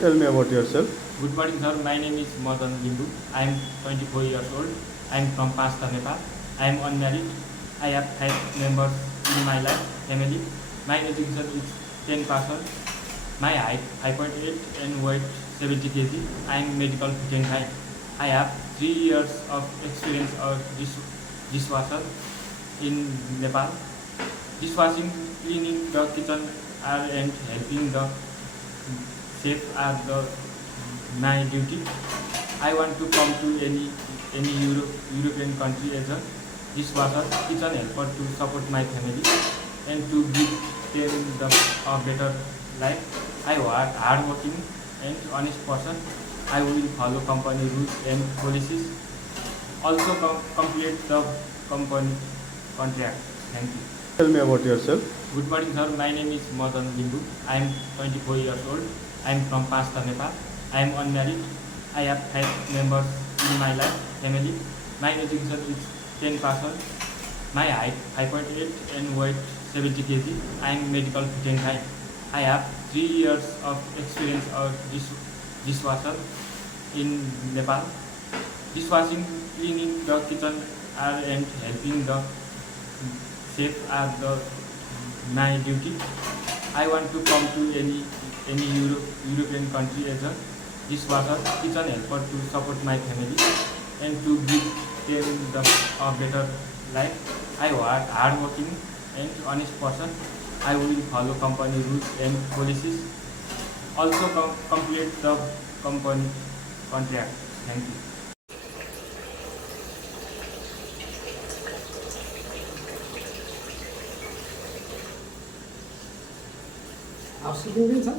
Tell me about yourself. Good morning, sir. My name is Madan. I am 24 years old. I am from Pasta, Nepal. I am unmarried. I have 5 members in my family. My education is 10%. My height 5.8 and weight 70 kg. I am medical fit and fine. I have 3 years of experience of dishwasher in Nepal. Dishwashing, cleaning the kitchen and helping the chef are my duty. I want to come to any European country as a dishwasher, kitchen helper to support my family and to give them a better life. I work hardworking and honest person. I will follow company rules and policies. Also complete the company contract. Thank you. Tell me about yourself. Good morning, sir. My name is Madan. I am 24 years old. I am from Pasta, Nepal. I am unmarried. I have 5 members in my family. My education is 10%. My height 5.8 and weight 70 kg. I am medical fit and fine. I have 3 years of experience of dishwasher in Nepal. Dishwashing, cleaning the kitchen and helping the chef are my duty. I want to come to any European country as a dishwasher, kitchen helper to support my family and to give them a better life. I work hardworking and honest person. I will follow company rules and policies. Also complete the company contract. Thank you. Housekeeping din, sir?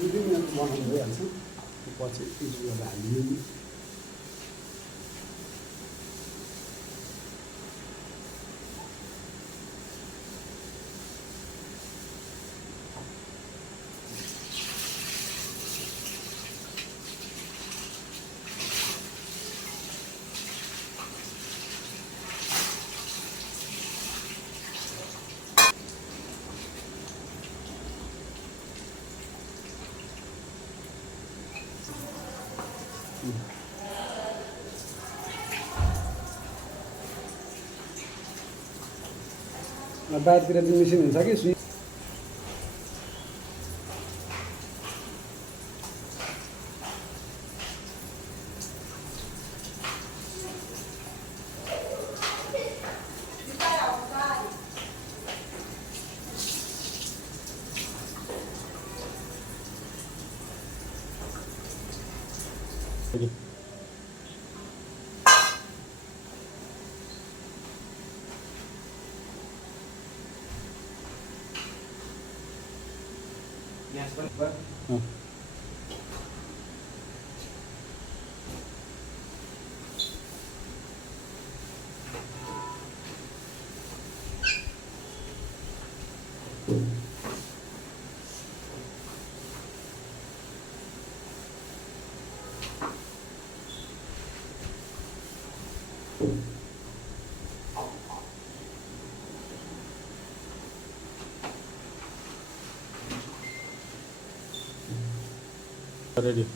Within 100 years, what is your value? बाहिरतिर चाहिँ मिसिन हुन्छ कि सुई Ready. Yes, but Ready.